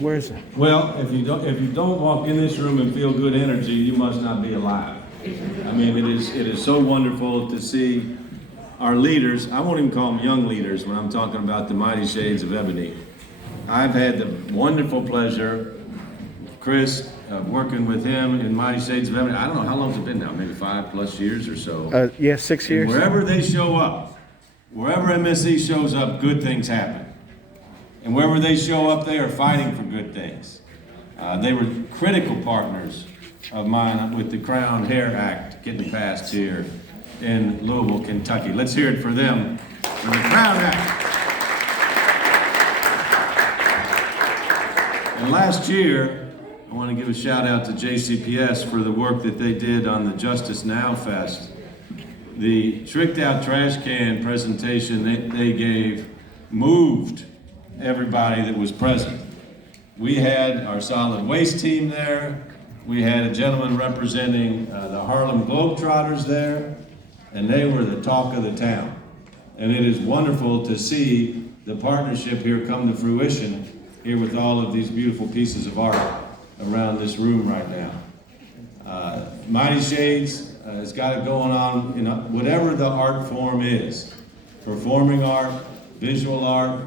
Where is it? Well, if you don't walk in this room and feel good energy, you must not be alive. I mean, it is so wonderful to see our leaders. I won't even call them young leaders when I'm talking about the Mighty Shades of Ebony. I've had the wonderful pleasure, Chris, working with him in Mighty Shades of Ebony. I don't know, how long's it been now? Maybe 5+ years or so. Yeah, 6 years. And wherever they show up, wherever MSE shows up, good things happen. And wherever they show up, they are fighting for good things. They were critical partners of mine with the Crown Hair Act getting passed here in Louisville, Kentucky. Let's hear it for them, for the Crown Act. And last year, I want to give a shout out to JCPS for the work that they did on the Justice Now Fest. The tricked out trash can presentation they gave moved everybody that was present. We had our solid waste team there. We had a gentleman representing the Harlem Globetrotters there, and they were the talk of the town. And it is wonderful to see the partnership here come to fruition here with all of these beautiful pieces of art around this room right now. Mighty Shades has got it going on in whatever the art form is. Performing art, visual art,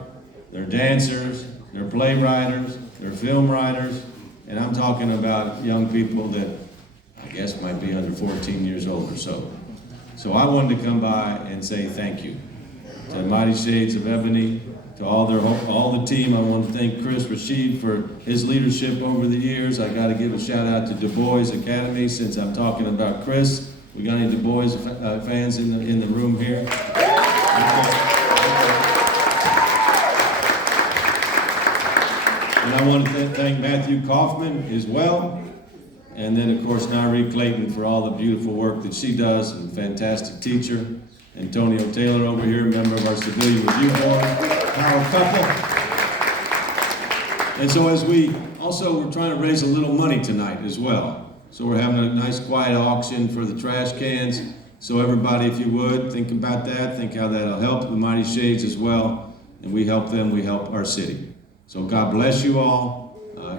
they're dancers, they're playwriters, they're film writers, and I'm talking about young people that I guess might be under 14 years old or so. So I wanted to come by and say thank you to Mighty Shades of Ebony, to all the team. I want to thank Chris Rashid for his leadership over the years. I got to give a shout out to Du Bois Academy since I'm talking about Chris. We got any Du Bois fans in the room here? And I want to thank Matthew Kaufman as well. And then, of course, Nairi Clayton for all the beautiful work that she does, and fantastic teacher. Antonio Taylor over here, member of our Civilian Review Board, power couple. And so we're trying to raise a little money tonight as well. So we're having a nice quiet auction for the trash cans. So everybody, if you would, think about that, think how that'll help the Mighty Shades as well. And we help them, we help our city. So God bless you all.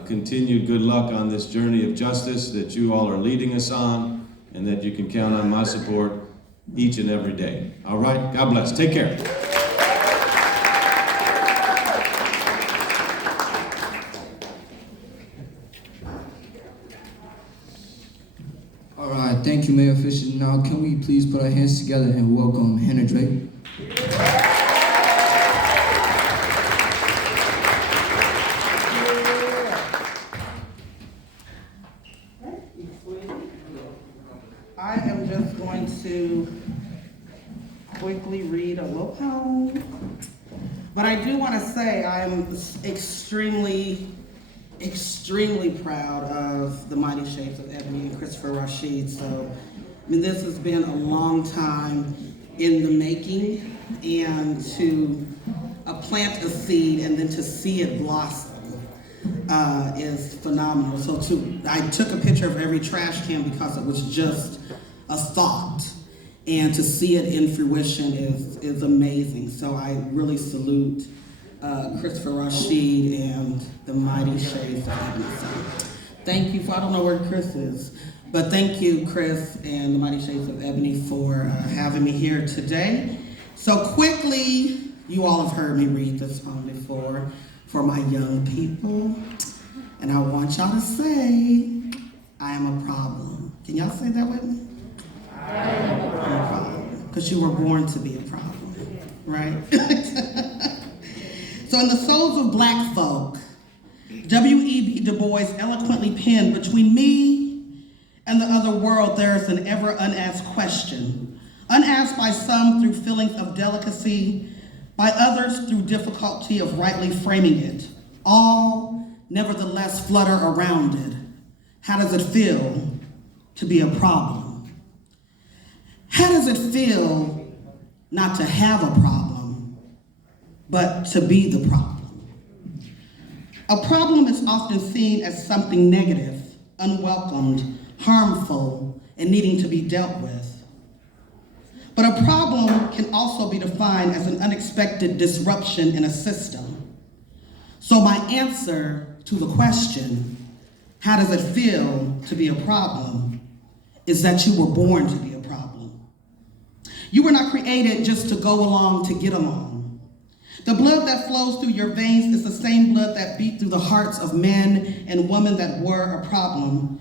Continued good luck on this journey of justice that you all are leading us on, and that you can count on my support each and every day. All right, God bless. Take care. All right, thank you, Mayor Fisher. Now, can we please put our hands together and welcome Hannah Drake? I am just going to quickly read a little poem. But I do want to say I'm extremely proud of the Mighty Shades of Ebony and Christopher Rashid. So, I mean, this has been a long time in the making, and to plant a seed and then to see it blossom is phenomenal. So I took a picture of every trash can because it was just a thought, and to see it in fruition is amazing. So I really salute Christopher Rashid and the Mighty Shades of Ebony. So thank you for, I don't know where Chris is, but thank you, Chris and the Mighty Shades of Ebony, for having me here today. So quickly, you all have heard me read this poem before for my young people, and I want y'all to say, I am a problem. Can y'all say that with me? I am a problem. Because you were born to be a problem, right? So in the souls of black folk, W.E.B. Du Bois eloquently penned, between me and the other world, there is an ever unasked question. Unasked by some through feelings of delicacy, by others through difficulty of rightly framing it. All, nevertheless, flutter around it. How does it feel to be a problem? How does it feel not to have a problem, but to be the problem? A problem is often seen as something negative, unwelcomed, harmful, and needing to be dealt with. But a problem can also be defined as an unexpected disruption in a system. So my answer to the question, how does it feel to be a problem, is that you were born to be a problem. You were not created just to go along to get along. The blood that flows through your veins is the same blood that beat through the hearts of men and women that were a problem.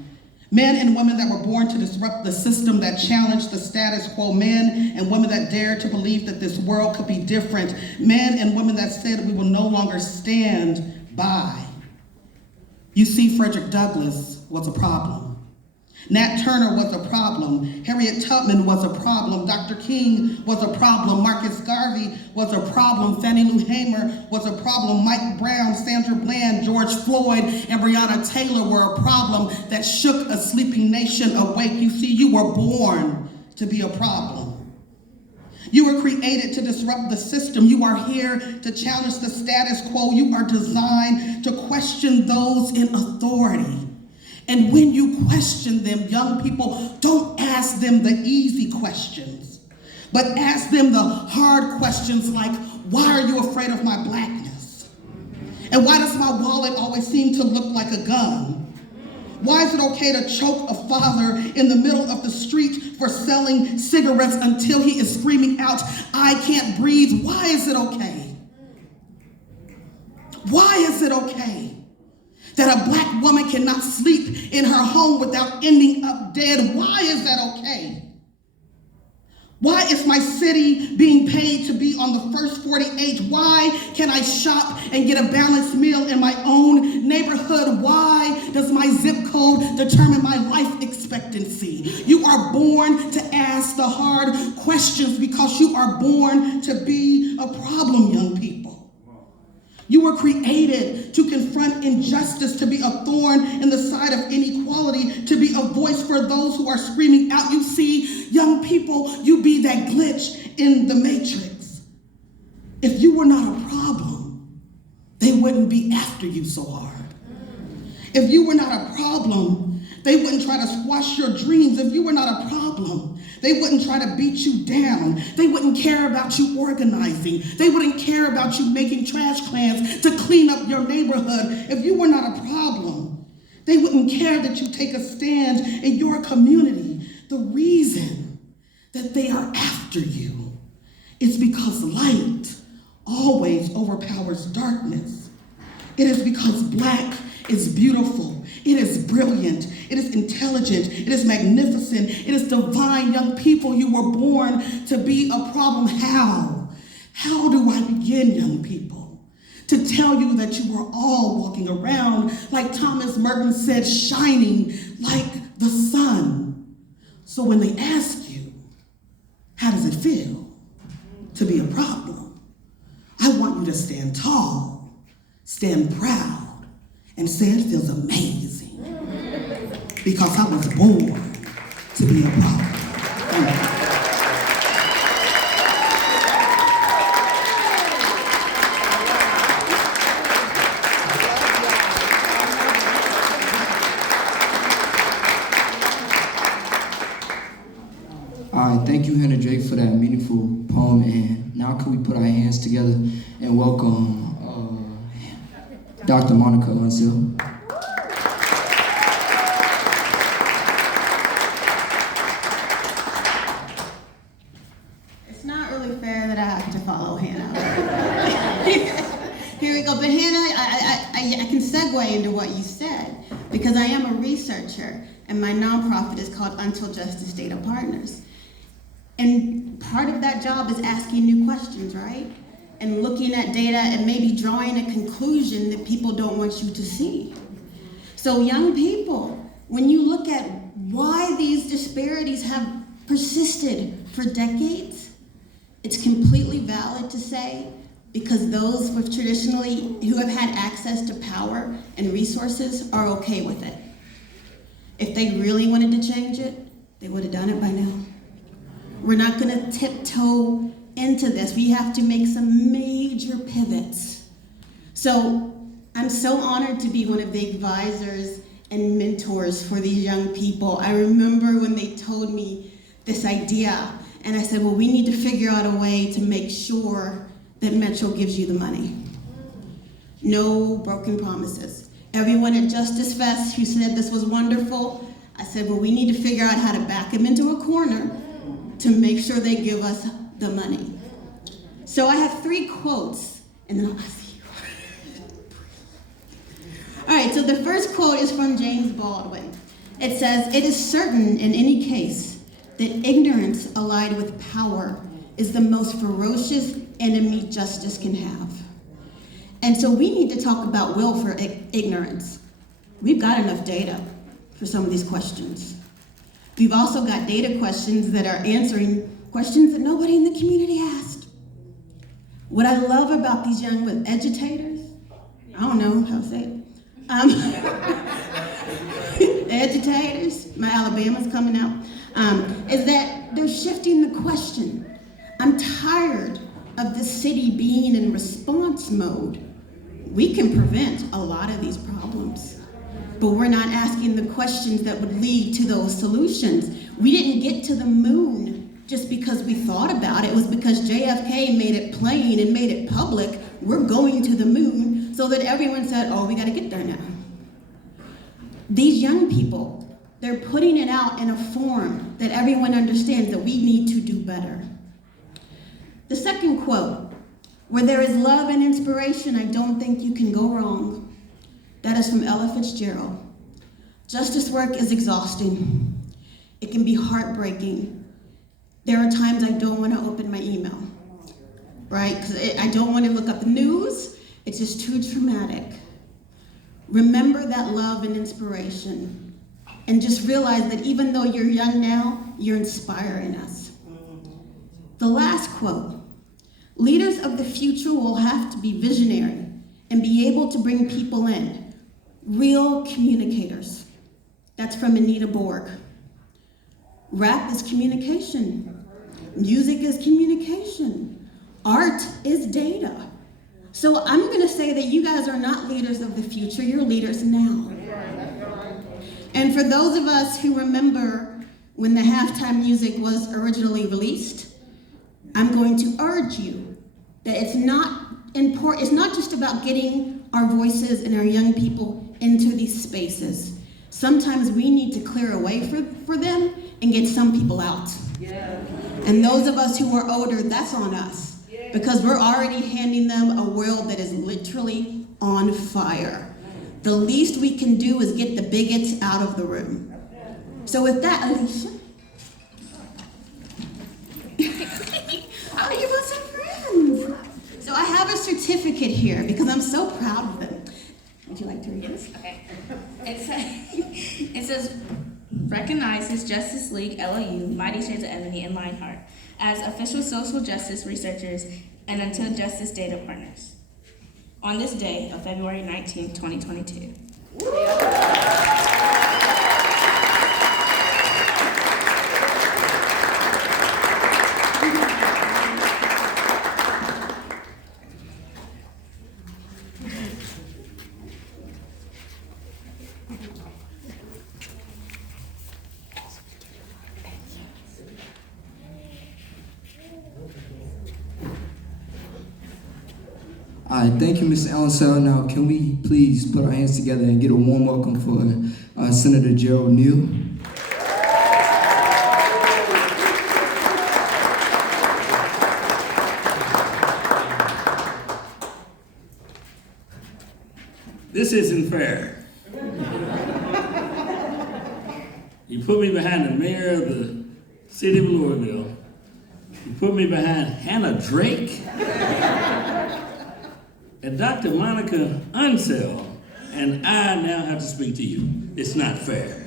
Men and women that were born to disrupt the system that challenged the status quo. Men and women that dared to believe that this world could be different. Men and women that said we will no longer stand by. You see, Frederick Douglass was a problem. Nat Turner was a problem. Harriet Tubman was a problem. Dr. King was a problem. Marcus Garvey was a problem. Fannie Lou Hamer was a problem. Mike Brown, Sandra Bland, George Floyd, and Breonna Taylor were a problem that shook a sleeping nation awake. You see, you were born to be a problem. You were created to disrupt the system. You are here to challenge the status quo. You are designed to question those in authority. And when you question them, young people, don't ask them the easy questions, but ask them the hard questions like, why are you afraid of my blackness? And why does my wallet always seem to look like a gun? Why is it okay to choke a father in the middle of the street for selling cigarettes until he is screaming out, I can't breathe? Why is it okay? Why is it okay that a black woman cannot sleep in her home without ending up dead? Why is that okay? Why is my city being paid to be on the first 48? Why can I shop and get a balanced meal in my own neighborhood? Why does my zip code determine my life expectancy? You are born to ask the hard questions because you are born to be a problem, young people. You were created to confront injustice, to be a thorn in the side of inequality, to be a voice for those who are screaming out. You see, young people, you be that glitch in the matrix. If you were not a problem, they wouldn't be after you so hard. If you were not a problem, they wouldn't try to squash your dreams. If you were not a problem, they wouldn't try to beat you down. They wouldn't care about you organizing. They wouldn't care about you making trash cans to clean up your neighborhood. If you were not a problem, they wouldn't care that you take a stand in your community. The reason that they are after you is because light always overpowers darkness. It is because black is beautiful. It is brilliant. It is intelligent. It is magnificent. It is divine. Young people, you were born to be a problem. How? How do I begin, young people, to tell you that you are all walking around, like Thomas Merton said, shining like the sun? So when they ask you, how does it feel to be a problem? I want you to stand tall, stand proud, and say it feels amazing. Because I was born to be a problem. Thank you. All right, thank you, Hannah Drake, for that meaningful poem. And now can we put our hands together and welcome Dr. Monica Unsil. It's not really fair that I have to follow Hannah. Here we go. But Hannah, I can segue into what you said because I am a researcher and my nonprofit is called Until Justice Data Partners. And part of that job is asking new questions, right? And looking at data and maybe drawing a conclusion that people don't want you to see. So young people, when you look at why these disparities have persisted for decades, it's completely valid to say because those who have had access to power and resources are okay with it. If they really wanted to change it, they would have done it by now. We're not gonna tiptoe into this. We have to make some major pivots. So I'm so honored to be one of the advisors and mentors for these young people. I remember when they told me this idea, and I said, well, we need to figure out a way to make sure that Metro gives you the money. No broken promises. Everyone at Justice Fest who said this was wonderful, I said, well, we need to figure out how to back them into a corner to make sure they give us the money. So I have 3 quotes, and then I'll ask you. All right, so the first quote is from James Baldwin. It says, "It is certain in any case that ignorance allied with power is the most ferocious enemy justice can have." And so we need to talk about will for ignorance. We've got enough data for some of these questions. We've also got data questions that are answering questions that nobody in the community asked. What I love about these young educators, I don't know how to say it, educators, my Alabama's coming out, is that they're shifting the question. I'm tired of the city being in response mode. We can prevent a lot of these problems, but we're not asking the questions that would lead to those solutions. We didn't get to the moon just because we thought about it. It was because JFK made it plain and made it public. We're going to the moon, so that everyone said, oh, we gotta get there now. These young people, they're putting it out in a form that everyone understands that we need to do better. The second quote, "Where there is love and inspiration, I don't think you can go wrong." That is from Ella Fitzgerald. Justice work is exhausting. It can be heartbreaking. There are times I don't want to open my email, right? Because I don't want to look up the news. It's just too traumatic. Remember that love and inspiration, and just realize that even though you're young now, you're inspiring us. The last quote, "Leaders of the future will have to be visionary and be able to bring people in, real communicators." That's from Anita Borg. Rap is communication. Music is communication. Art is data. So I'm going to say that you guys are not leaders of the future, you're leaders now. And for those of us who remember when the halftime music was originally released, I'm going to urge you that it's not important, it's not just about getting our voices and our young people into these spaces. Sometimes we need to clear a way for them and get some people out. Yeah. And those of us who are older, that's on us. Yeah. Because we're already handing them a world that is literally on fire. The least we can do is get the bigots out of the room. So with that, Alicia. Oh, you want some friends? So I have a certificate here because I'm so proud of them. Would you like to read this? Okay. It says, recognizes Justice League, LAU, Mighty Shades of Ebony, and Lionheart as official social justice researchers and Until Justice data partners on this day of February 19, 2022. All right, thank you, Mr. Allen. Now, can we please put our hands together and get a warm welcome for Senator Gerald Neal? This isn't fair. You put me behind the mayor of the city of Louisville. You put me behind Hannah Drake and Dr. Monica Unsell, and I now have to speak to you. It's not fair.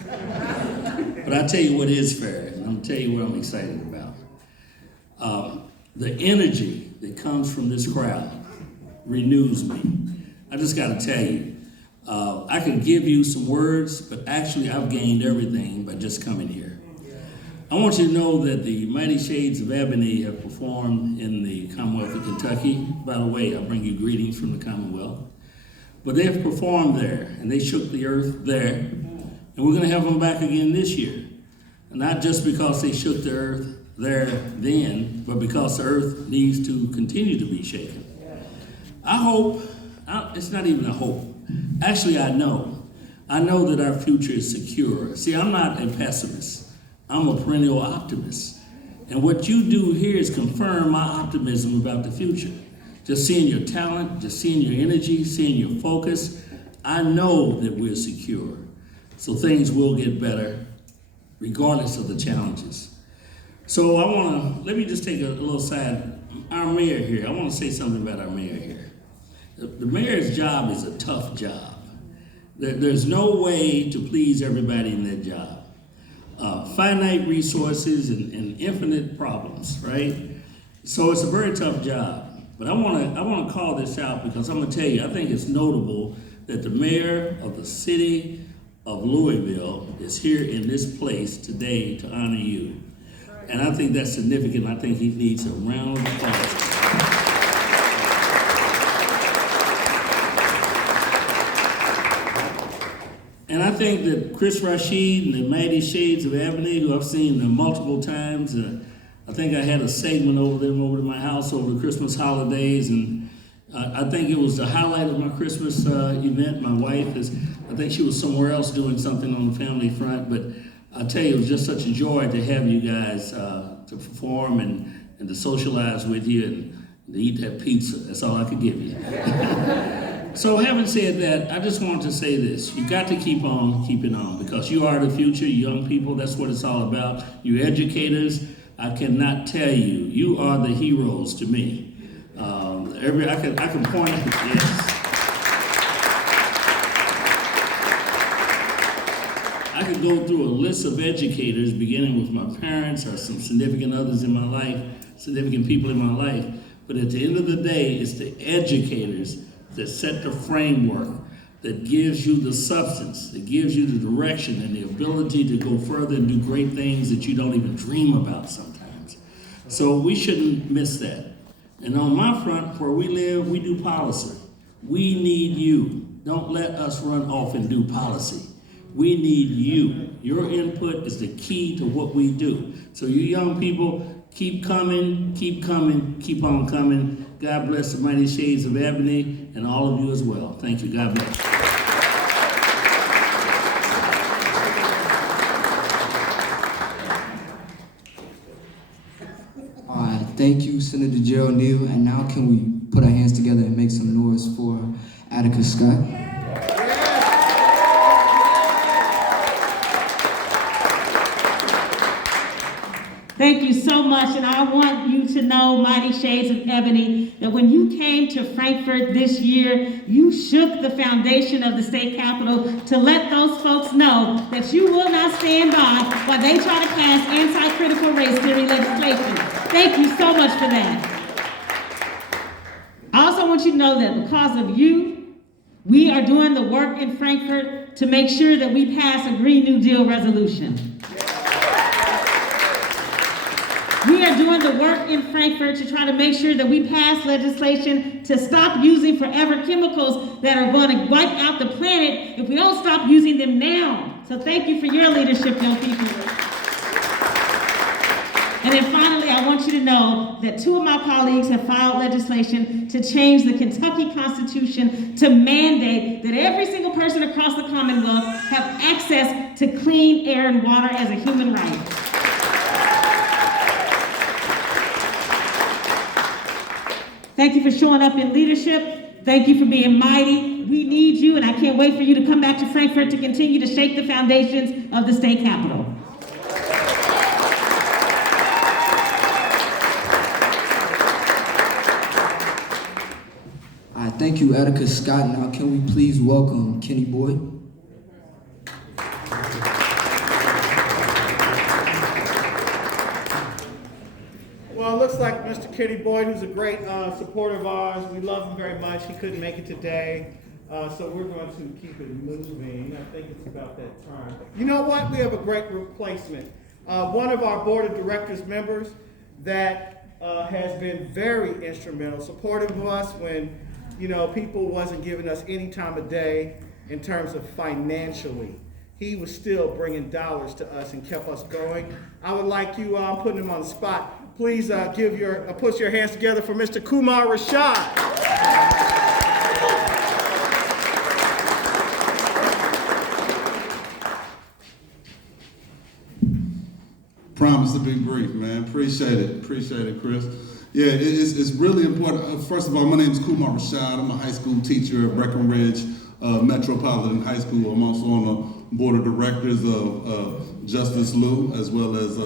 But I'll tell you what is fair, and I'm gonna tell you what I'm excited about. The energy that comes from this crowd renews me. I just gotta tell you, I can give you some words, but actually I've gained everything by just coming here. I want you to know that the Mighty Shades of Ebony have performed in the Commonwealth of Kentucky. By the way, I bring you greetings from the Commonwealth. But they have performed there, and they shook the earth there. And we're gonna have them back again this year. And not just because they shook the earth there then, but because the earth needs to continue to be shaken. I hope, it's not even a hope, Actually, I know. I know that our future is secure. See, I'm not a pessimist. I'm a perennial optimist. And what you do here is confirm my optimism about the future. Just seeing your talent, just seeing your energy, seeing your focus, I know that we're secure. So things will get better regardless of the challenges. So let me just take a little side. Our mayor here, I want to say something about our mayor here. The mayor's job is a tough job. There's no way to please everybody in that job. Finite resources and infinite problems, right? So it's a very tough job. But I want to call this out because I'm going to tell you, I think it's notable that the mayor of the city of Louisville is here in this place today to honor you. And I think that's significant. I think he needs a round of applause. And I think that Chris Rashid and the Mighty Shades of Ebony, who I've seen them multiple times, I think I had a segment over them over to my house over the Christmas holidays, and I think it was the highlight of my Christmas event. My wife I think she was somewhere else doing something on the family front, but I tell you, it was just such a joy to have you guys to perform and to socialize with you and to eat that pizza. That's all I could give you. So having said that, I just want to say this. You got to keep on keeping on because you are the future, young people. That's what it's all about. You educators, I cannot tell you, you are the heroes to me. I can point at yes. I could go through a list of educators, beginning with my parents or some significant others in my life, significant people in my life. But at the end of the day, it's the educators that set the framework, that gives you the substance, that gives you the direction and the ability to go further and do great things that you don't even dream about sometimes. So we shouldn't miss that. And on my front, where we live, we do policy. We need you. Don't let us run off and do policy. We need you. Your input is the key to what we do. So you young people, keep coming, keep on coming. God bless the Mighty Shades of Ebony and all of you as well. Thank you. God bless. All right, thank you, Senator Gerald Neal. And now can we put our hands together and make some noise for Attica Scott? Thank you so much, and I want you to know, Mighty Shades of Ebony, that when you came to Frankfurt this year, you shook the foundation of the state capitol to let those folks know that you will not stand by while they try to pass anti-critical race theory legislation. Thank you so much for that. I also want you to know that because of you, we are doing the work in Frankfurt to make sure that we pass a Green New Deal resolution. We are doing the work in Frankfurt to try to make sure that we pass legislation to stop using forever chemicals that are going to wipe out the planet if we don't stop using them now. So thank you for your leadership, young people. And then finally, I want you to know that 2 of my colleagues have filed legislation to change the Kentucky Constitution to mandate that every single person across the Commonwealth have access to clean air and water as a human right. Thank you for showing up in leadership. Thank you for being mighty. We need you, and I can't wait for you to come back to Frankfurt to continue to shake the foundations of the state capitol. All right, thank you, Attica Scott. Now can we please welcome Kenny Boyd? Well, it looks like Mr. Kenny Boyd, who's a great supporter of ours. We love him very much. He couldn't make it today, so we're going to keep it moving. I think it's about that time. You know what? We have a great replacement. One of our board of directors members that has been very instrumental, supportive of us when, you know, people wasn't giving us any time of day in terms of financially. He was still bringing dollars to us and kept us going. I would like you, I'm putting him on the spot. Please put your hands together for Mr. Kumar Rashad. Promise to be brief, man. Appreciate it, Chris. Yeah, it's really important. First of all, my name is Kumar Rashad. I'm a high school teacher at Breckenridge Metropolitan High School. I'm also on the board of directors of Justice Lou, as well as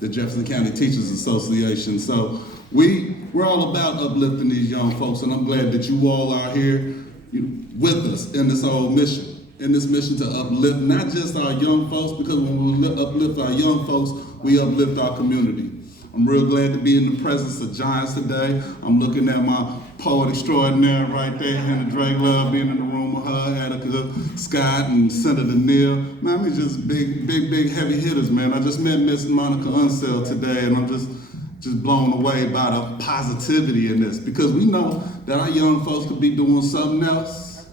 the Jefferson County Teachers Association. So we're all about uplifting these young folks, and I'm glad that you all are here with us in this whole mission. In this mission to uplift not just our young folks, because when we uplift our young folks, we uplift our community. I'm real glad to be in the presence of giants today. I'm looking at my poet extraordinaire right there, Hannah Drake Love, being in the room with her, Attica Scott, and Senator Neal. Man, I mean, just big heavy hitters, man. I just met Miss Monica Unseld today, and I'm just blown away by the positivity in this, because we know that our young folks could be doing something else,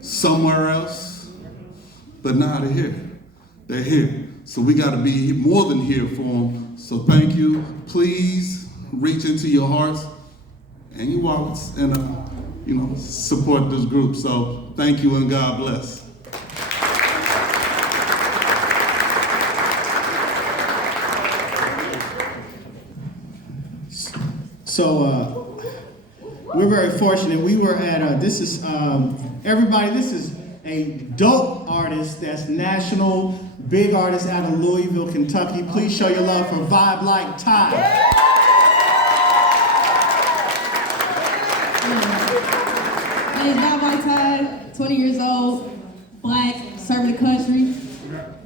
somewhere else, but now they're here. They're here. So we got to be more than here for them. So thank you. Please reach into your hearts and your wallets and support this group. So thank you and God bless. So we're very fortunate. We were at this is a dope artist that's national, big artist out of Louisville, Kentucky. Please show your love for Vibe Like Ty. My name's Vibe Like Ty, 20 years old, black, serving the country.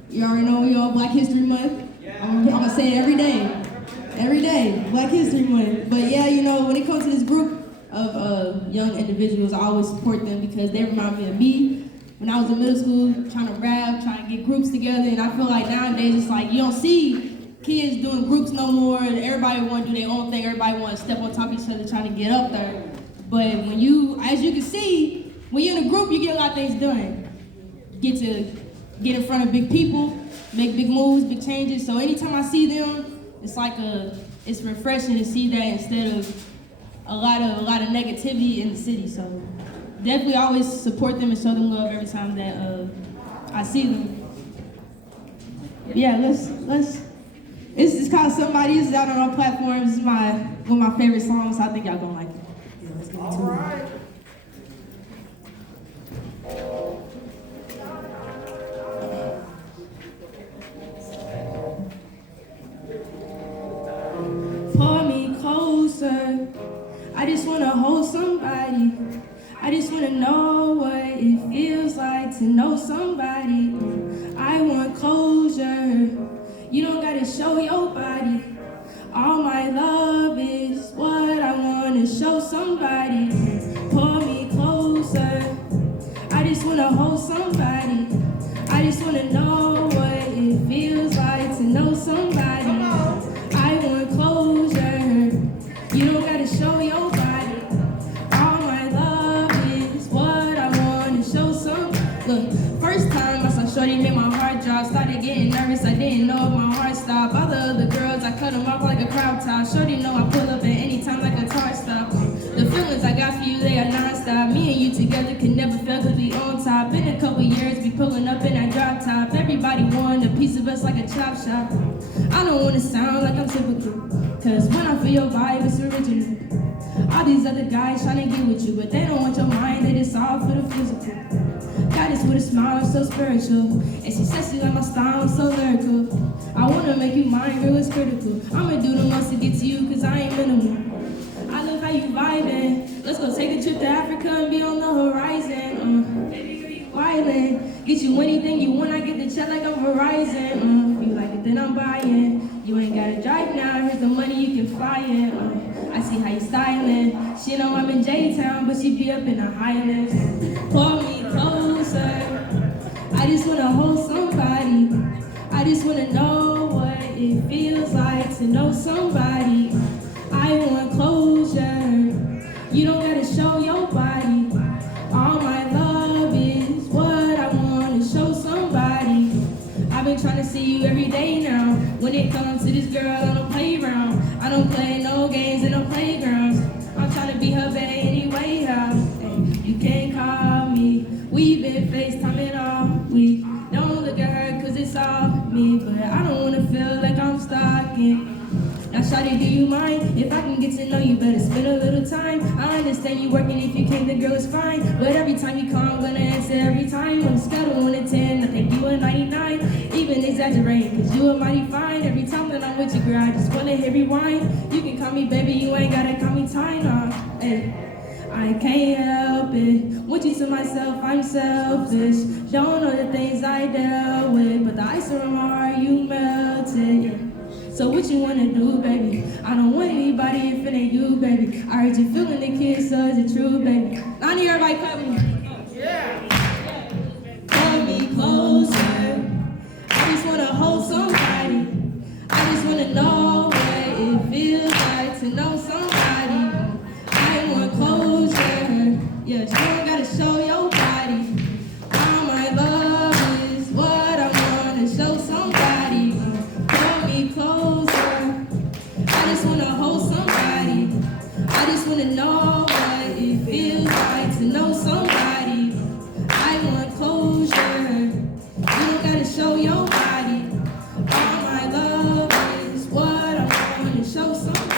You already know we on Black History Month. I'm gonna say it every day, Black History Month. But yeah, when it comes to this group of young individuals, I always support them because they remind me of me. When I was in middle school, trying to rap, trying to get groups together, and I feel like nowadays it's like you don't see kids doing groups no more. Everybody want to do their own thing. Everybody want to step on top of each other, trying to get up there. But as you can see, when you're in a group, you get a lot of things done. You get to get in front of big people, make big moves, big changes. So anytime I see them, it's like it's refreshing to see that instead of a lot of negativity in the city. So definitely always support them and show them love every time that I see them. Yeah, let's. It's called Somebody. It's out on our platforms. It's one of my favorite songs. So I think y'all gonna like it. Yeah, let's get into it. Pull me closer. I just wanna hold somebody. I just wanna know what it feels like to know somebody. I want closure. You don't gotta show your body. All my love is what I wanna show somebody. Pull me closer. I just wanna hold somebody. I just wanna know what it feels like to know somebody. I want closure. You don't gotta show your body. All my love is what I wanna show somebody. Look, first time I saw Shorty made my heart drop. Started getting nervous, I didn't know if my heart stopped. All the other girls, I cut them off like a crop top. Shorty know I pull up at any time like a tar stop. The feelings I got for you, they are non-stop. Me and you together can never fail cause we on top. In a couple years, we pulling up in that drop top. Everybody want a piece of us like a chop shop. I don't wanna sound like I'm typical, cause when I feel your vibe, it's original. All these other guys tryna get with you, but they don't want your mind, they just all for the physical. Got this with a smile, so spiritual. And she says she like my style, so lyrical. I wanna make you mine, girl, it's critical. I'ma do the most to get to you, cause I ain't minimal. I love how you vibing. Let's go take a trip to Africa and be on the horizon. Baby girl, you wildin'. Get you anything you want, I get the check like I'm Verizon. If you like it, then I'm buying. You ain't gotta drive now, here's the money you can fly in. I see how you styling. She know I'm in J-Town, but she be up in the Highlands. Pull me closer. I just wanna hold somebody. I just wanna know what it feels like to know somebody. I want closure. You don't gotta show your body. All my love is what I wanna show somebody. I've been trying to see you every day now. When it comes to this girl, I don't play around. I don't play no games in no playgrounds. I'm trying to be her bae anyway, you can't call me. We've been FaceTiming all week. Don't look at her cause it's all me, but I don't wanna feel like I'm stuck. shawty, do you mind? If I can get to know you, better spend a little time. I understand you working, if you came, the girl is fine. But every time you call, I'm gonna answer every time. On a scale of 1 to 10, I think you a 99. Even exaggerating, cause you a mighty fine. Every time that I'm with you, girl, I just wanna hear rewind. You can call me baby, you ain't gotta call me time, nah. Hey. I can't help it. Want you to myself, I'm selfish. Don't know the things I dealt with, but the ice on my heart, you melted. So what you wanna do, baby? I don't want anybody if it ain't you, baby. I heard you feeling the kiss, so is it true, baby? I need everybody clapping. Yeah. Pull me closer. I just wanna hold somebody. I just wanna know what it feels like to know somebody. I want closure. Yeah, you don't gotta show your body. All my love is what I wanna show somebody. Pull me closer. I just wanna hold somebody. I just wanna know what it feels like to know somebody. I want closure. You don't gotta show your body. All my love is what I wanna show somebody.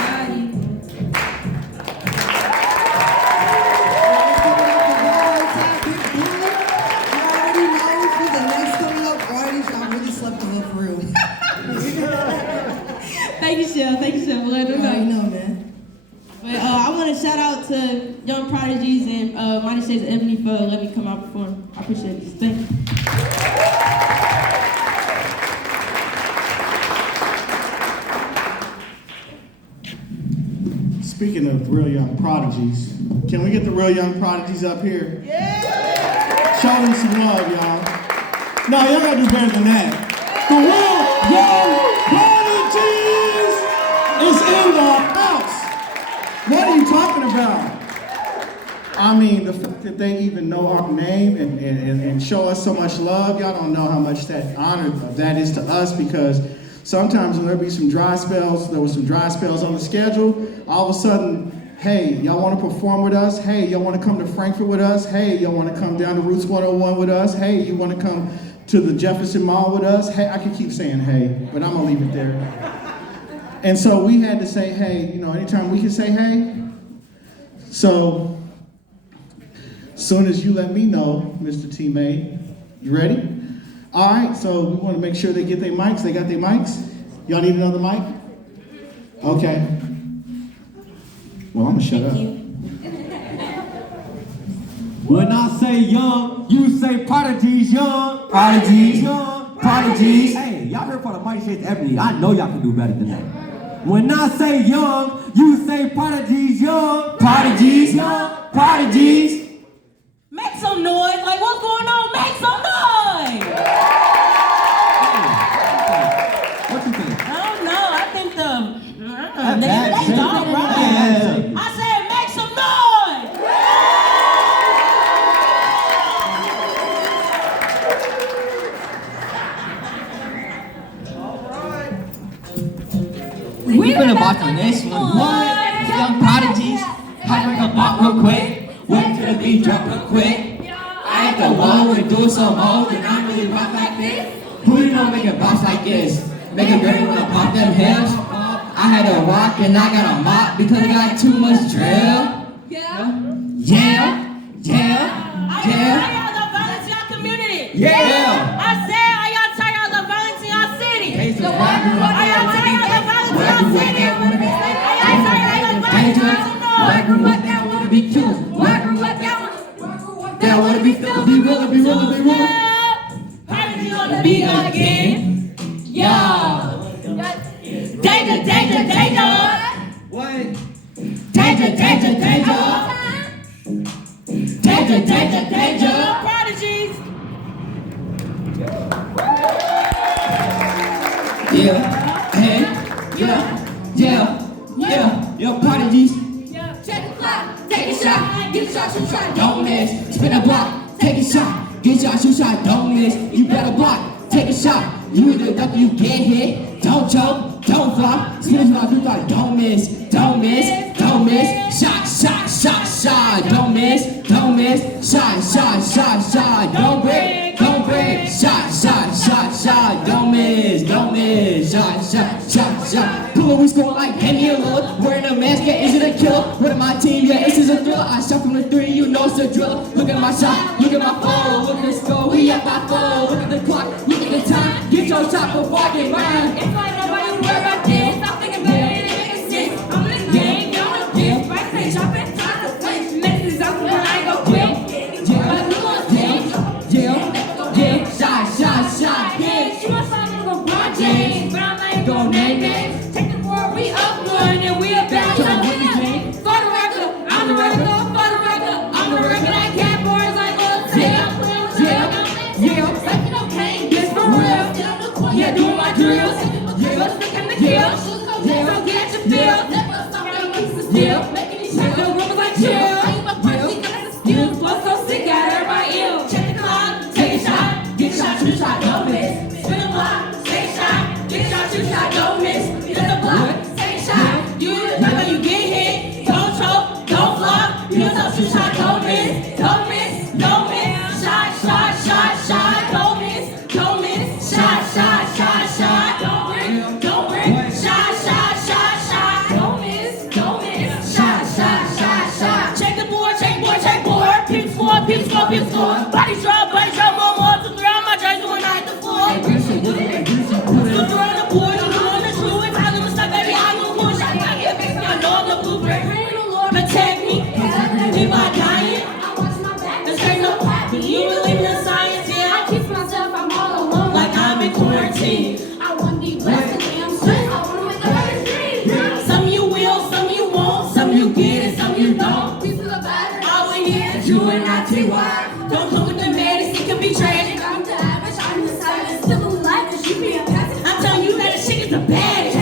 Thank you, Chef. Thank you, Chef. I know, man. But I want to shout out to Young Prodigies and Mighty Shades of Ebony for letting me come out and perform. I appreciate this. Thank you. Speaking of real young prodigies, can we get the real young prodigies up here? Yeah! Show them some love, y'all. No, y'all gotta do better than that. The real young prodigies is in the house. What are you talking about? I mean, the fact that they even know our name and show us so much love, y'all don't know how much that honor that is to us, because sometimes when there be some dry spells, there was some dry spells on the schedule, all of a sudden, hey, y'all want to perform with us? Hey, y'all want to come to Frankfurt with us? Hey, y'all want to come down to Roots 101 with us? Hey, you want to come to the Jefferson Mall with us? Hey, I could keep saying hey, but I'm going to leave it there. And so we had to say hey, you know, anytime we can say hey. So, as soon as you let me know, Mr. T-May, you ready? All right, so we want to make sure they get their mics. They got their mics? Y'all need another mic? Okay. Well, I'm gonna shut up. When I say young, you say prodigies, young. Prodigies, young. Prodigies. Hey, y'all heard from the Mighty Shades of Ebony. I know y'all can do better than that. When I say young, you say prodigies, young. Prodigies, young. Prodigies. Make some noise. Like, what's going on? Make some noise. What you think? I don't know. I think that's all right. I said make some noise. We've been about on this one. What? Young prodigies. How to make a bop real quick. Went to the beat, drop real quick. I ain't the one with doing some more, and I really rock like this. Who you know make a bounce like this? Make a girl wanna pop them hips. I had a rock and I got a mop because I got too much drill. Yeah. Are y'all the violence in your community? Yeah. I said, are y'all tired of the violence in your city? Hey, so Are y'all tired of the violence in your city? Are y'all tired of the violence in your city? I grew up that wanna be killed. I grew up that wanna be filled. Be real, be real, be real. How did you wanna be again? Yo. Danger. What? Danger. Prodigies. Yeah. Hey. Yeah. Yo, prodigies. Check the clock, take a shot, get a shot, shoot shot, Don't miss. Spin a block. Take a shot. Get shot, shoot shot. Don't miss. You better block. Take a shot. You either duck or you get hit. Don't choke. Don't flop. Spin a block. You thought don't miss. Don't miss. Shot. Don't miss. Shot. Don't break. Shot. Don't miss. Shot. Pull but we score like Damian Lillard. Wearing a mask, yeah, is it a killer? With my team, yeah, this is a thriller. I shot from the 3, you know it's a driller. Look at my shot, look at my flow, look at the score, we up by 4. Look at the clock, look at the time. Get your shot before I get mine. If I nobody worry about this, I'm thinking about it, it makes sense. I'm in the game, y'all know this. Right say chopping, trying to flip. Messes up, but I ain't gon' quit. Yeah, shot. Yeah, she wants some little LeBron James, but I'm like, go name names. Take the board, we up one, and we about to win the game. For the record, I'm the record, for the record, I'm the record. I cat boards like little tail. Yeah. Second, okay, this for real. Yeah, doing my drills. Let's look at the kills. So get your feel. Yeah. Making these shots, the rumors like chill. Skills, flow so sick, got everybody ill. Check the clock, take a shot, get a shot, shoot a shot, don't miss. Spin a block, take a shot, get a shot, shoot a shot, don't miss. Hit the block, take a shot, you remember you get hit. Don't choke, don't flop, you don't shoot a shot, don't miss. Don't miss, don't miss. Shot, don't miss, don't miss. Shot, don't break, don't break. Shot, don't miss, don't miss. Shot. Check the board. Peep score. Body drop, more. 2, 3 on my jersey when I hit the floor. The door on the board, you know the true. It's how to stop, baby. I know push. I got your face, I know the blueprint. Protect me, leave my dying. There's straight no happy. You believe in science, yeah. I keep myself, I'm all alone. Like I'm in quarantine. I wanna be blessed, and I'm straight. I wanna make the right street. Some you will, some you won't. Some you get and some you don't. All we need is you and I, T.Y. Don't come with the madness, it can be tragic. I'm the average, I'm the silent, still alive, cause you be a passive. I'm telling you that this shit is the baddest.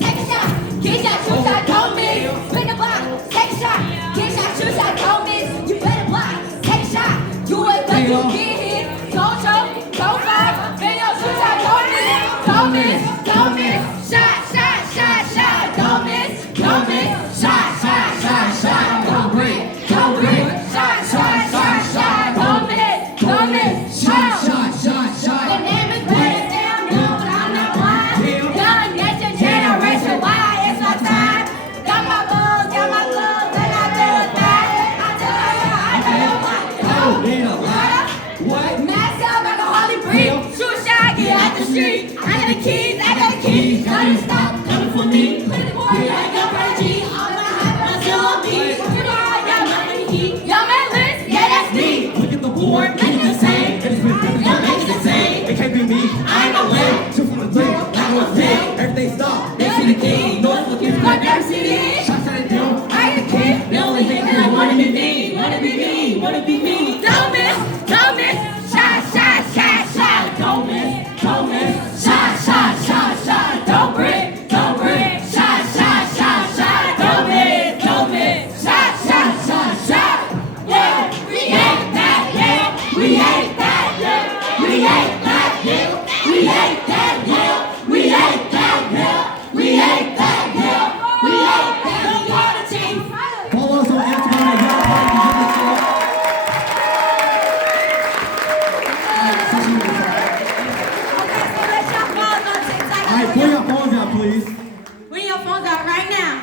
Take a shot, get shot, shoot shot, don't miss. Spin the block, take a shot, get shot, shoot shot, don't miss. You better block, take a shot, you ain't let you get hit. Don't choke, don't fight, video shoot shot, don't miss. Don't miss, don't miss. Shot, don't miss, don't miss. Shot, don't break. Shot, don't miss. The name is better than I'm known, but I'm not blind. Young nation, generation, why it's our time. Got my goals, and I feel bad. I tell you, what? Max up, I can hardly breathe. Shoot shot, get out the street. I got the keys. Don't stop coming for me. Play the board, I got prodigy. All my hype, I'm still on beat. You know I got money to keep. Y'all man list, yeah, that's me. Look at the board, make it the same. Y'all make it the same. It can't be me. I ain't no way. 2 from the 3, that was big. Everything stopped. They see the king. North looking Like never see it. shots at the deal. I ain't a kid. They only think that I Wanna be me. Don't miss. Don't miss. Shot. Don't miss. Shot. Don't break. Shot. Don't miss. Shot. Yeah, we ain't that. Yeah, we ain't that. Yeah, we ain't that. Yeah, we ain't that. Yeah, we ain't that. Yeah, we ain't that. Yeah, we ain't that. Don't want to team. Follow us on Instagram and Young Prodigy. Alright, pull your phones out, please. Bring your phones out right now.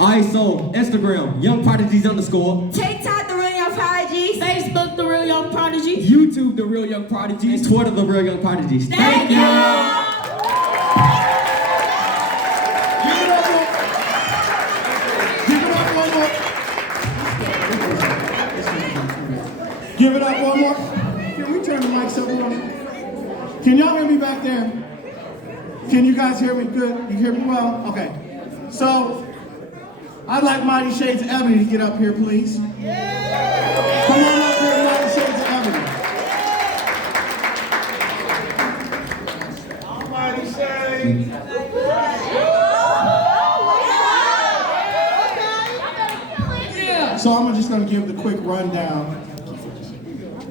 Alright, so Instagram, Young Prodigies _ TikTok, The Real Young Prodigies. Facebook, The Real Young Prodigies. YouTube, The Real Young Prodigies. Twitter, The Real Young Prodigies. Thank you. Give it up one more. Can we turn the mics up more? Can y'all hear me back there? Can you guys hear me good? You hear me well? Okay. So, I'd like Mighty Shades of Ebony to get up here, please. Come on up here, Mighty Shades of Ebony. Mighty Shades. So I'm just going to give the quick rundown.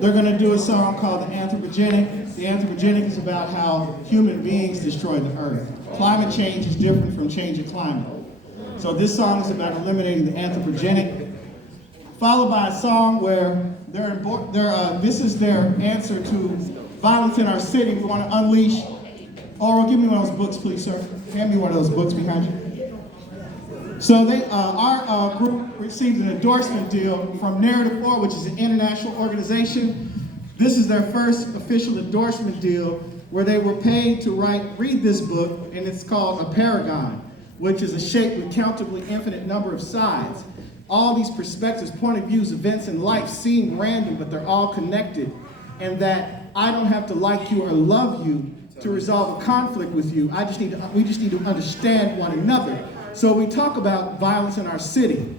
They're going to do a song called The Anthropogenic. The Anthropogenic is about how human beings destroy the earth. Climate change is different from change of climate. So this song is about eliminating the anthropogenic, followed by a song where this is their answer to violence in our city. We want to unleash Oral, give me one of those books, please, sir. Hand me one of those books behind you. So our group received an endorsement deal from Narrative Or, which is an international organization. This is their first official endorsement deal where they were paid to read this book, and it's called A Paragon, which is a shape with countably infinite number of sides. All these perspectives, point of views, events in life seem random, but they're all connected. And that I don't have to like you or love you to resolve a conflict with you. We just need to understand one another. So we talk about violence in our city.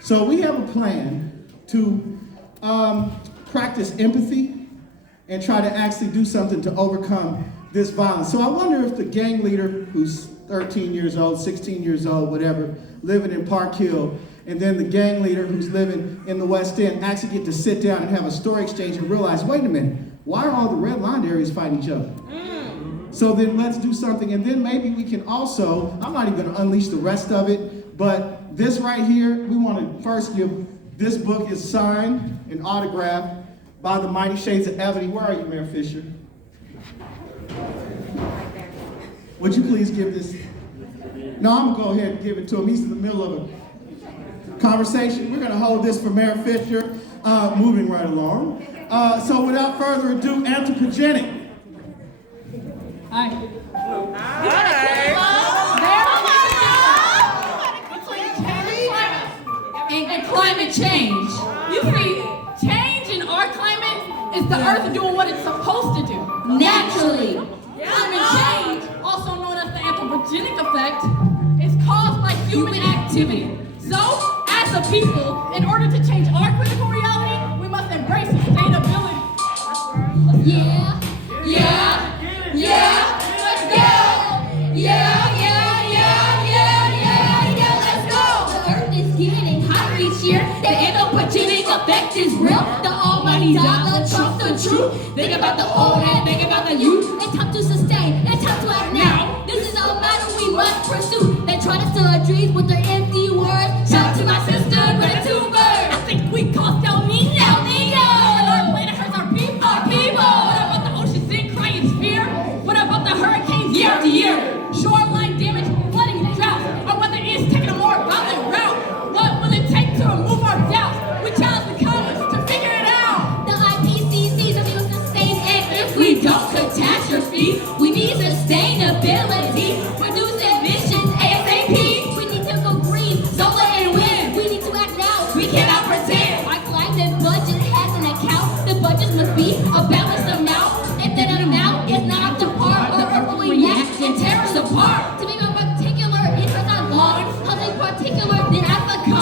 So we have a plan to practice empathy and try to actually do something to overcome this violence. So I wonder if the gang leader who's 13 years old, 16 years old, whatever, living in Park Hill, and then the gang leader who's living in the West End actually get to sit down and have a story exchange and realize, wait a minute, why are all the red line areas fighting each other? So then let's do something, and then maybe we can also, I'm not even gonna unleash the rest of it, but this right here, we wanna first give, this book is signed and autographed by the Mighty Shades of Ebony. Where are you, Mayor Fisher? Would you please give this? No, I'm gonna go ahead and give it to him. He's in the middle of a conversation. We're gonna hold this for Mayor Fisher, moving right along. So without further ado, Anthropogenic. Hi. And climate change. You see, change in our climate is the Earth doing what it's supposed to do. Naturally. Climate change, also known as the anthropogenic effect, is caused by human activity. So, as a people, in order to change our critical reality, we must embrace sustainability. Yeah, yeah, yeah, let's go! Yeah, let's go! The Earth is getting hotter each year. The anthropogenic effect is real. The almighty dollar trumps the truth. Think about the old and think about the youth. It's time to sustain, it's time to act now. This is a matter we must pursue. They try to steal our dreams with their empty words. Shout out to my sister, Greta Thunberg. I think we caused El Nino. And our planet hurts our people. What about the oceans in cryosphere? What about the hurricanes year after year? Shoreline damage, flooding, and drought. Our weather is taking a more violent route. What will it take to remove our doubts? We challenge the Congress to figure it out. The IPCC will be able to sustain it if we don't catastrophe. We need sustainability. Reduce emissions ASAP. We need to go green, solar and wind. We need to act now. We cannot pretend. Our climate budget has an account. The budget must be a balanced amount. If that amount is not up to par, or Earth will react and tear us apart. To be more particular, interest on lawn, something particular than Africa.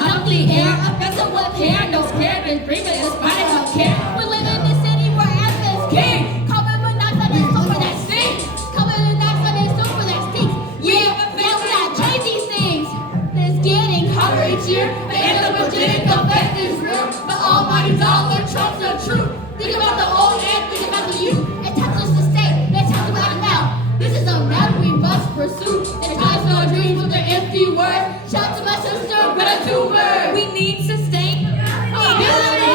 Unhealthy air, offensive with hair, no scare, and dreaming in spite of health care. We live in this city where F is king. Carbon monoxide is sulfur that stinks. Carbon monoxide is sulfur that stinks. Yeah, we gotta change these things. It's getting hotter each year. The anthropogenic effect is real. The almighty dollar trumps the truth. Think about the old and think about the youth. It's time to sustain, it's time to act now. This is a matter we must pursue. It's time to our dreams with their empty words. Shout to my sister, Greta Thunberg. We need sustainability.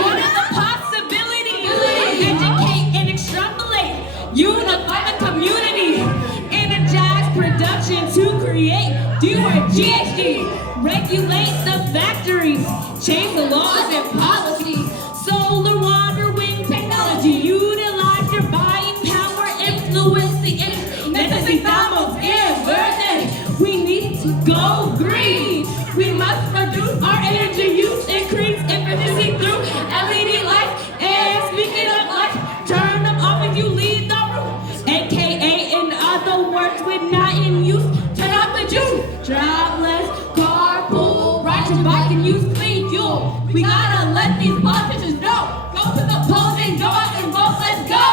What is the possibility? Educate and extrapolate. Unify the community. Energize production to create. Do our GHG. Regulate the factories. Change the laws and policies. Solar, water, wind technology. Utilize your buying power. Influence the industry. Necesitamos inverted. We need to go green. We must reduce our energy use. Increase efficiency through LED lights. And speaking of lights, turn them off if you leave the room. AKA, in other words, when not in use, turn off the juice. Drive less, carpool, ride your bike and use clean fuel. We gotta let these politicians know. Go to the polls and go out and vote. Let's go.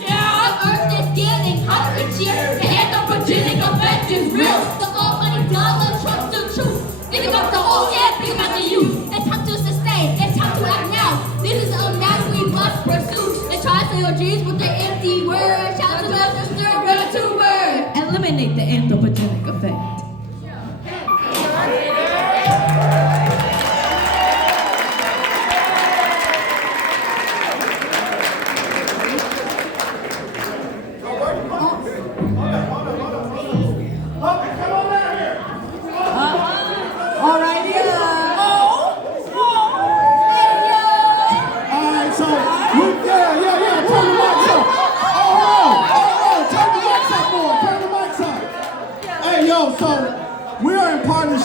Yeah. The Earth is getting hotter each year. The anthropogenic effect is real. The almighty dollar trumps the truth. Think about the old and think about the youth. It's time to sustain. It's time to act now. This is a matter we must pursue. And try to sell your dreams with the empty words. Shout out to my sister, Greta Thunberg. Eliminate the anthropogenic effect. Where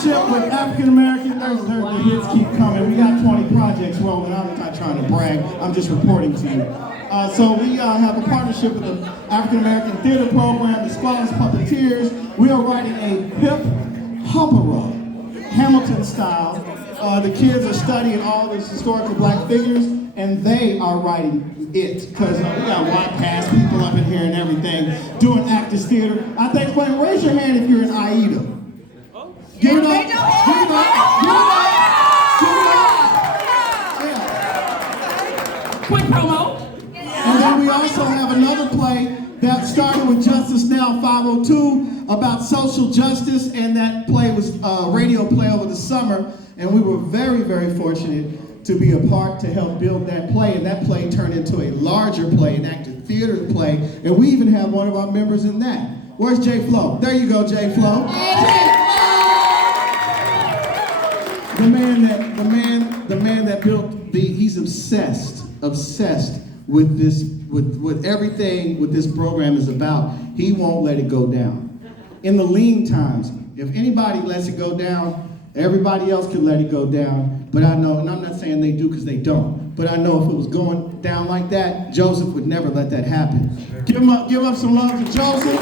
partnership with African American, the hits keep coming. We got 20 projects rolling. I'm not trying to brag, I'm just reporting to you. So we have a partnership with the African American Theater Program, the Scholars Puppeteers. We are writing a hip opera, Hamilton style. The kids are studying all these historical black figures, and they are writing it. Because we got white cast people up in here and everything, doing actors theater. I think, wait, raise your hand if you're in AIDA. Give it up, give it up, give it up, give it up. Yeah. Quick promo. And then we also have another play that started with Justice Now 502 about social justice, and that play was a radio play over the summer, and we were very, very fortunate to be a part to help build that play, and that play turned into a larger play, an active theater play, and we even have one of our members in that. Where's Jay Flo? There you go, Jay Flo. The man that built he's obsessed with this, with everything what this program is about. He won't let it go down. In the lean times, if anybody lets it go down, everybody else can let it go down. But I know, and I'm not saying they do because they don't, but I know if it was going down like that, Joseph would never let that happen. Give up some love to Joseph.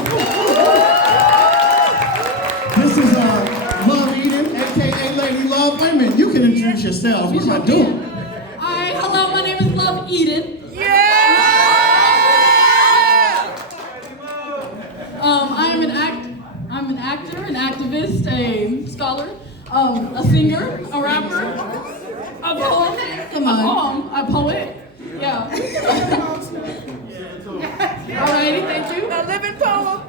This is Love Eden, aka Lady Love. Wait a minute, you can introduce yourselves. What am I doing? Alright, hello, my name is Love Eden. I'm an actor, an activist, a scholar, a singer, a rapper, a poet. A poet. Yeah. Alrighty, thank you. A living poem.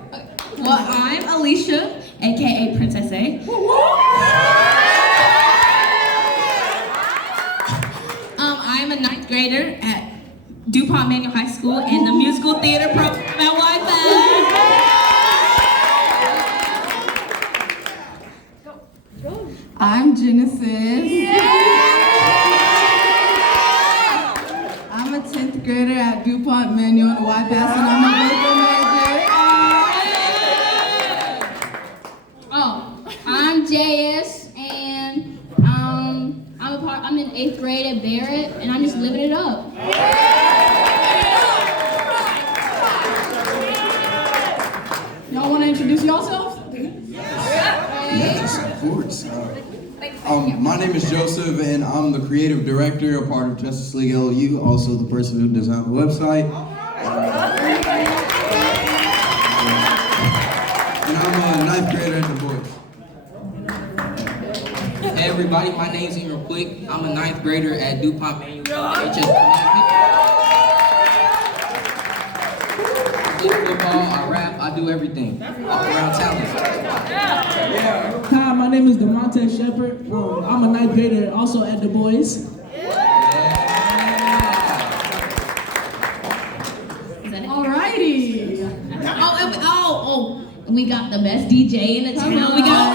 Well, I'm Alicia, aka Princess A. I'm a 9th grader at DuPont Manual High School in the musical theater program at Wi-Fi. I'm Genesis. I'm a 10th grader at DuPont Manual and Y-Pass, and I'm a local major. I'm JS, and I'm in 8th grade at Barrett, and I'm just living it up. Y'all want to introduce yourselves? Yes, of course. My name is Joseph, and I'm the creative director, a part of Justice League LU, also the person who designed the website. And I'm a 9th grader at the boys. Hey everybody, my name's Emer Quick. I'm a 9th grader at DuPont Manual HS. I play football, I rap, I do everything. All around talent. Hi, my name is DeMonte Shepard. I'm a 9th grader also at the boys. Alrighty. Oh, and we got the best DJ in the town. We got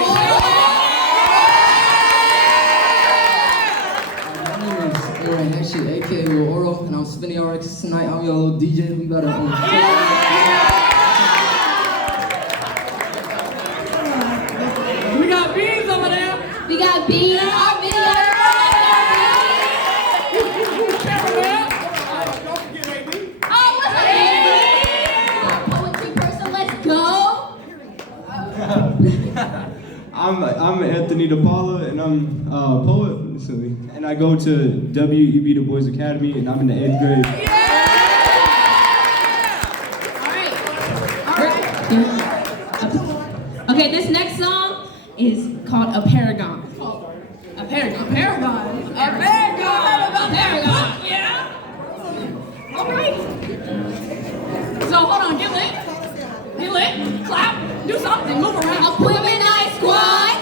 Actually, aka Lil Oro, and I'm spinning RX tonight. I'm your little DJ. We got a We got beans over there. We got beans. Our video. Oh, what's up, poetry person? Let's go. I'm Anthony DePaula, and I'm a poet, and I go to WEB Du Bois Academy, and I'm in the 8th grade. Okay, this next song is called A Paragon. A Paragon. Paragon. Yeah. All right. So hold on, get lit. Get lit. Clap. Do something. Move around. A women night squad.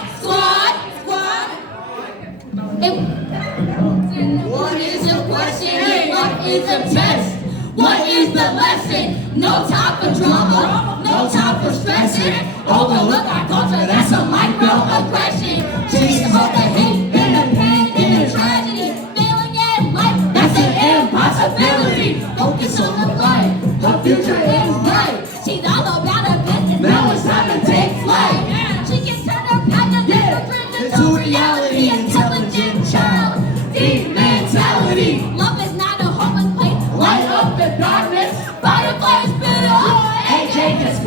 What is the question? What is the test? What is the lesson? No time for drama. No time for stressing. Overlook our culture. That's a microaggression. Chase all the hate and the pain and the tragedy. Failing at life. That's an impossibility. Focus on the light. The future is bright. She's all about her business. Now it's time to take flight. She can turn her back and let her friends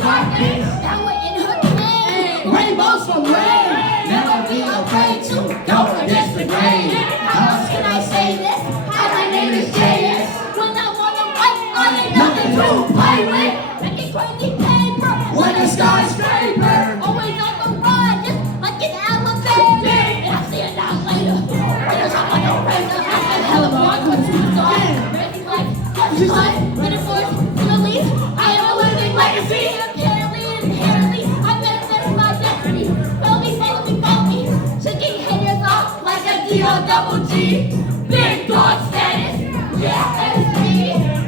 darkness. Now we're in her pain. Rainbows from rain. Never be afraid to go against the grain. How else can I say this? Hi, my name is J.S. When I'm on the right, I ain't nothing to play with. Making crazy paper like a skyscraper. Always on the run, just like an elevator. And I'll see it now later. Raiders up like a razor. I said hell of a rock with superstars. Racing like just like when it forced to the least. I am a living legacy. Inherently, I manifest my destiny. Follow me. Shaking haters off like a D-O-double-G. Big dog status, yeah, that's me.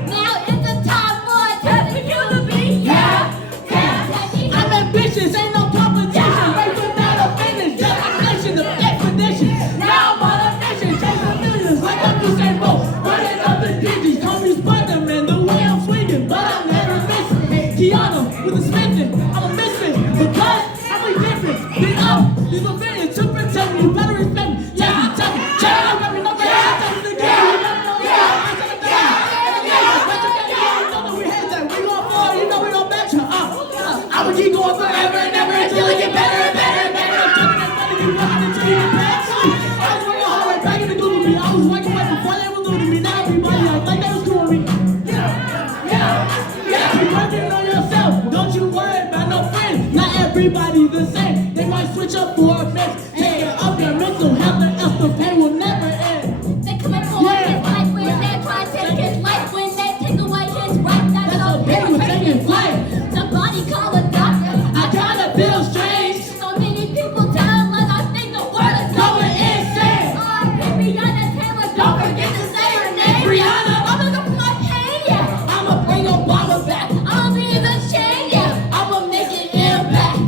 Now it's the time for a test for you to be, yeah. I'm ambitious, ain't no competition. Right without a finish, definition of expedition. Now I'm on a mission, chasing millions like I'm Usain Bolt. Running up the digits, call me Spider-Man. The way I'm swinging, but I'm never missing. Keanu with a spinning, I'm a misfit because I'm a different. Been up, leave a million to protect me. You better respect me. I'ma keep going forever and ever until it get better and better and better. I'm jumping and running, you run until you get past. I was working hard right back in the Google me. I was working right before they were looting me. Now everybody act like they was screwing me. Yeah. Be working on yourself. Don't you worry about no friends. Not everybody the same. They might switch up for a mix. Take care of their mental health or else the pain will never end. They come up for his life when they try to take his life. When they take away his right, that's okay. We're taking flight. Somebody call a doctor. I kinda feel strange. So many people tell us I think the world is Going insane. Rihanna Taylor, don't forget to say her name. Rihanna. I'm gonna put my pain, yeah. I'ma bring Obama back. I'll be the chain, yeah. I'ma make an impact.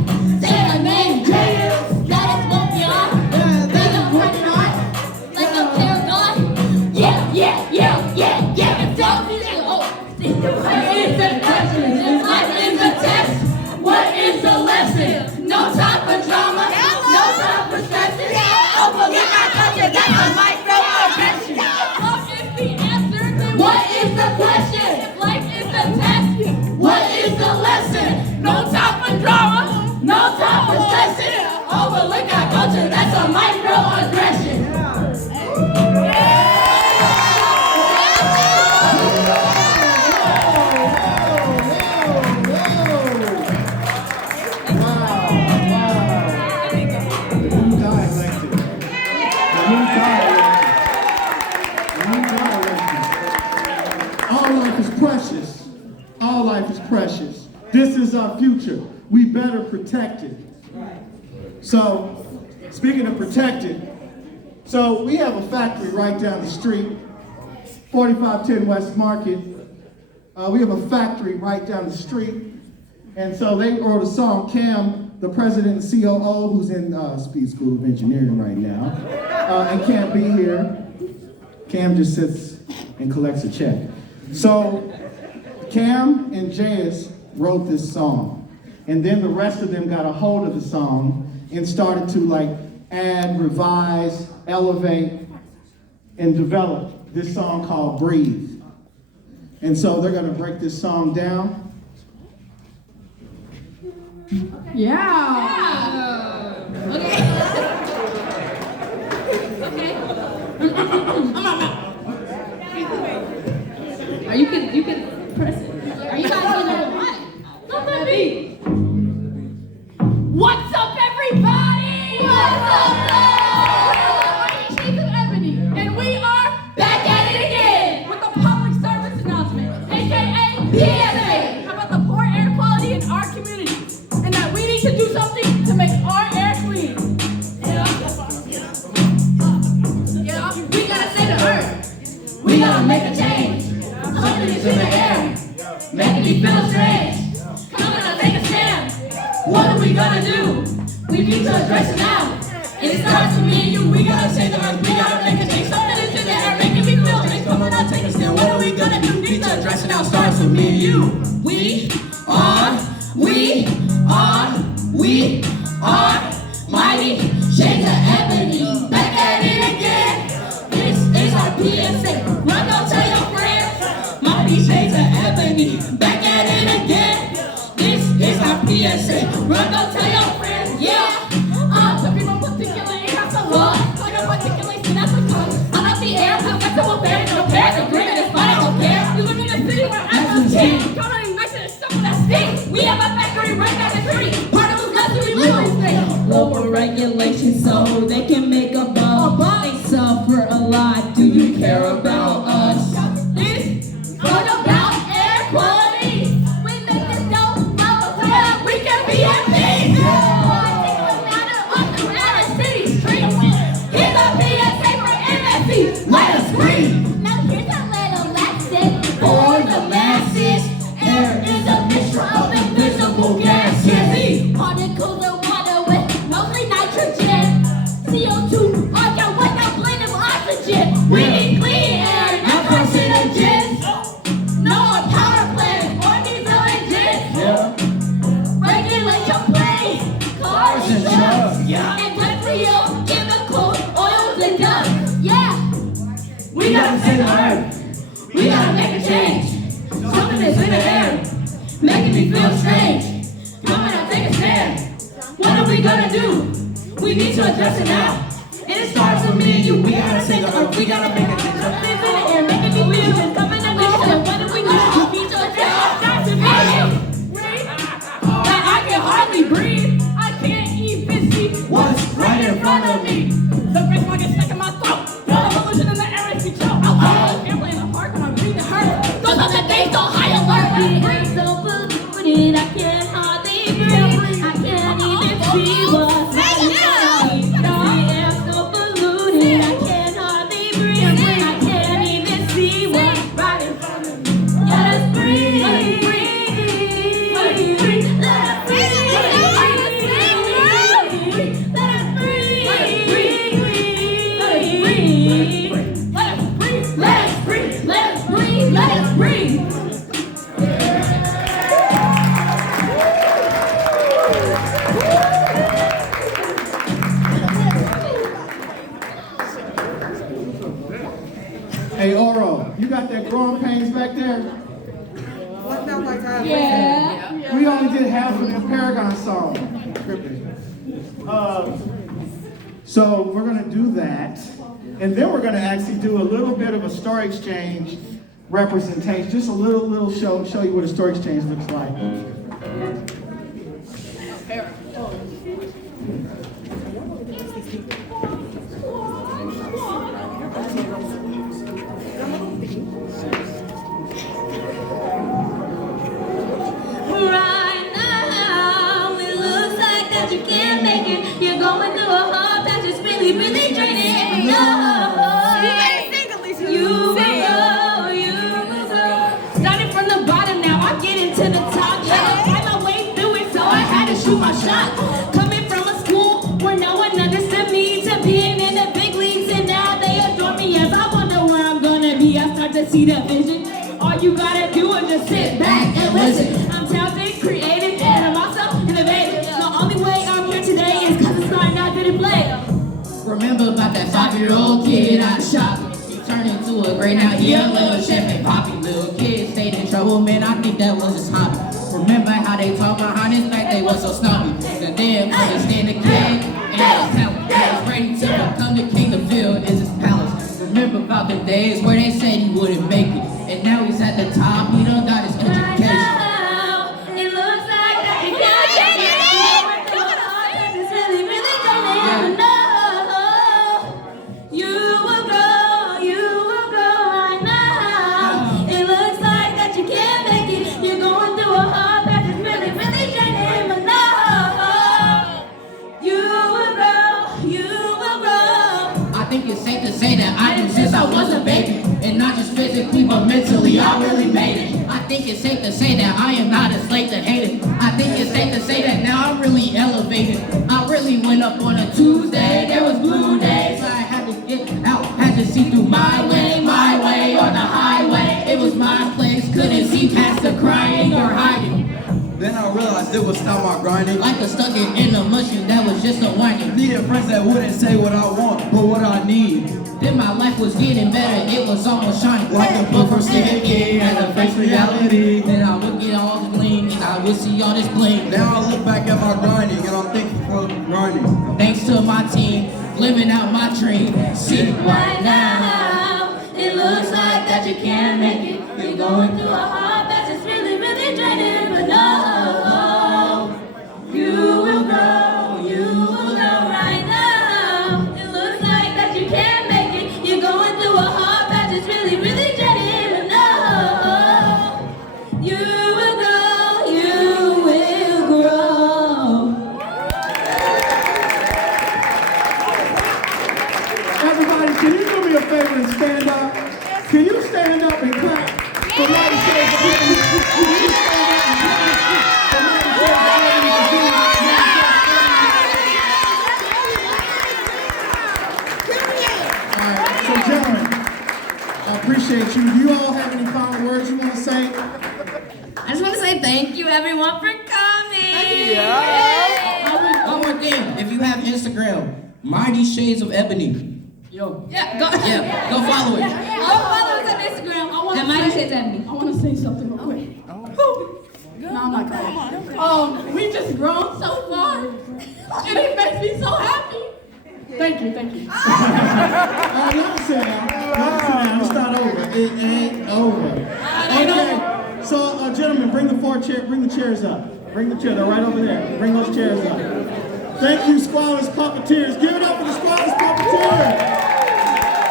Say her name, J.S. That is what we are. They don't run it on like a paragon. Yeah. And tell me that, What is the question? life is a test. What is the lesson? No time for drama. No time for stressing. Overlook our culture. That's a microaggression. What is the answer? What is the question? Life is a test. What is the lesson? No time for drama. No time for stressing. Overlook our culture. That's a microaggression. All life is precious. This is our future. We better protect it. So, speaking of protected, so we have a factory right down the street, 4510 West Market. We have a factory right down the street. And so they wrote a song. Cam, the president and COO, who's in Speed School of Engineering right now, and can't be here. Cam just sits and collects a check. So Cam and J.S. wrote this song. And then the rest of them got a hold of the song and started to like add, revise, elevate, and develop this song called Breathe. And so they're gonna break this song down. Yeah. Okay. You can press it. Are you guys gonna what? Don't let me. What's up, everybody? What's up, we're Shades of Ebony, and we are back at it again with a public service announcement, aka PSA. How about the poor air quality in our community, and that we need to do something to make our air clean. We gotta save the earth. We gotta make a change. Something is in the air, making me feel strange. Come on, take a stand. What are we gonna do? We need to address it now. And it starts with me and you. We gotta save the earth. We gotta make a change. Something is in the air, making me feel strange. Come on, take a stand. What are we gonna do? Need to address it now. Starts with me and you. We are mighty shades of ebony. Back at it again. This is our PSA. Run, go tell your friends. Mighty shades of ebony. Back at it again. This is Run, go tell your friends, yeah. To be more particular, ain't got some law. Call your articulation, that's what comes. I'm not the air, I've got to obey. No care, the agreement is fine, I don't care. You live in a city where I don't care. Count on nice and stuff that stinks. We have a factory right down the street. Part of us left to be living. Lower regulations so they can make a buck. They suffer a lot. Do you care about us? This all about air quality. We make this dope up so that we can be at peace. Let us breathe. Now here's a little lesson for the masses. Air is a mixture of invisible gases. Particles of water with mostly nitrogen. CO2, argon, what now blend of oxygen. We need clean air, not carcinogens. No more power plants or diesel engines. Regulate your planes, cars and trucks. Industrial, chemicals, oils and dust. Yeah. We gotta save the earth. We gotta make a change. Something is in the air, making me feel strange. Come on, take a stand. What are we gonna do? We need to address it now. And it starts with me and you. We gotta save the earth. We gotta make a change. Something's in the air, making me feel strange. Coming to mission. What are we gonna do? We need to address it. Starts with me and you. Now I can hardly breathe. I can't even see What's right in front of me? the breath might get stuck in my throat. The pollution in the air is control. I can't play in the park when I'm breathing hurt. Those are the days on high alert. The air's so polluted, I can't hardly breathe. I can't even see what's right in front of me. The air's so polluted, I can't hardly breathe. I can't even see what's right in front of me. Let us breathe. Let us breathe. Let us breathe. Let us breathe. Hey, Oro, you got that growing pains back there? Yeah. We only did half of the Paragon song. So we're gonna do that, and then we're gonna actually do a little bit of a story exchange representation, just a little show you what a story exchange looks like. Right now, it looks like that you can't make it. You're going through a hard patch, it's really, really draining. You will go. Starting from the bottom now, I get into the top. Had to find my way through it, so I had to shoot my shot. Coming from a school where no one understood me, to being in the big leagues, and now they adore me. Yes, I wonder where I'm gonna be. I start to see the vision. All you gotta do is just sit back and listen. I'm talented, creative, and I'm also innovative. The only way I'm here today is cause it's starting out to play. Remember about that 5-year-old kid out of shop? He turned into a great now, he a little champagne poppy. Little kid stayed in trouble, man, I think that was his hobby. Remember how they talk behind his back, they was so snobby. And then understand the kid and his talent. He was ready to become the king, the field is his palace. Remember about the days where they said he wouldn't make it. And now he's at the top, he done got his education. It looks like that you can't get it. It's really, really draining. No, you will go right now. It looks like that you can't make it. You're going through a hard patch, it's really, really draining. But no, you will go. I think it's safe to say that I knew since I was a baby. And not just physically, but mentally, I really made it. I think it's safe to say that I am not a slave to hate it. I think it's safe to say that now I'm really elevated. I really went up on a Tuesday, there was blue days. I had to get out, had to see through my way on the highway. It was my place, couldn't see past the crying or hiding. Then I realized it would stop my grinding. Like a stuck in a mushroom that was just a whining. Needed friends that wouldn't say what I want, but what I need. Then my life was getting better, it was almost shining. Like a book from Stephen King and a face reality. Then I would get all the bling and I will see all this blame. Now I look back at my grinding and I'm thankful for grinding. Thanks to my team, living out my dream. See, Right now, it looks like that you can't make it. You're going through a hard patch, it's really, really draining. But no, you will grow, you will grow right now. It looks like that you can't make it. You're going through a hard patch, it's really, really draining. But no, you will grow, you will grow. Everybody, can you do me a favor and stand up? Can you stand up and clap for Mighty Shades of Ebony? Can you stand up and clap for Mighty Shades of Ebony for being All right, so gentlemen, I appreciate you. Do you all have any final words you want to say? I just want to say thank you, everyone, for coming. One more thing, if you have Instagram, Mighty Shades of Ebony. Yo. Yeah, go follow it. Go follow us on Instagram. And Mighty Shades of Ebony. I want to say something real quick. No, I'm not going. We just grown so far, and it makes me so happy. Thank you. Y'all sit down. It's not over. It ain't over. Okay. So, gentlemen, bring the chairs up. Bring the chairs. They're right over there. Bring those chairs up. Thank you, Squalors Puppeteers. Give it up for the Squalors Puppeteers.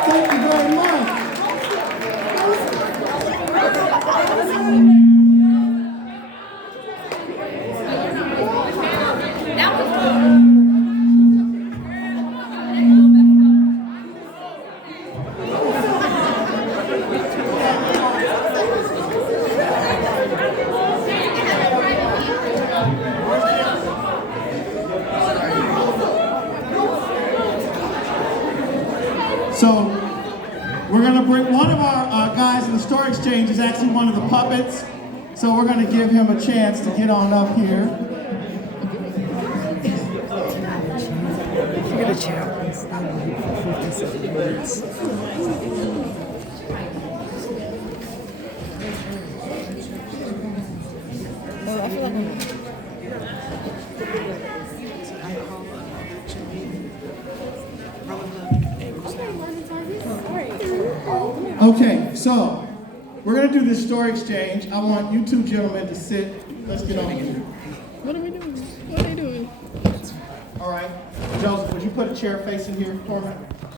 Thank you very much. So, we're going to bring one of our guys in the Story Exchange is actually one of the puppets. So we're going to give him a chance to get on up here. Get a chair. Well, I feel like Okay, so we're going to do this story exchange. I want you two gentlemen to sit. Let's get on here. What are we doing? What are they doing? All right. Joseph, would you put a chair facing here for me?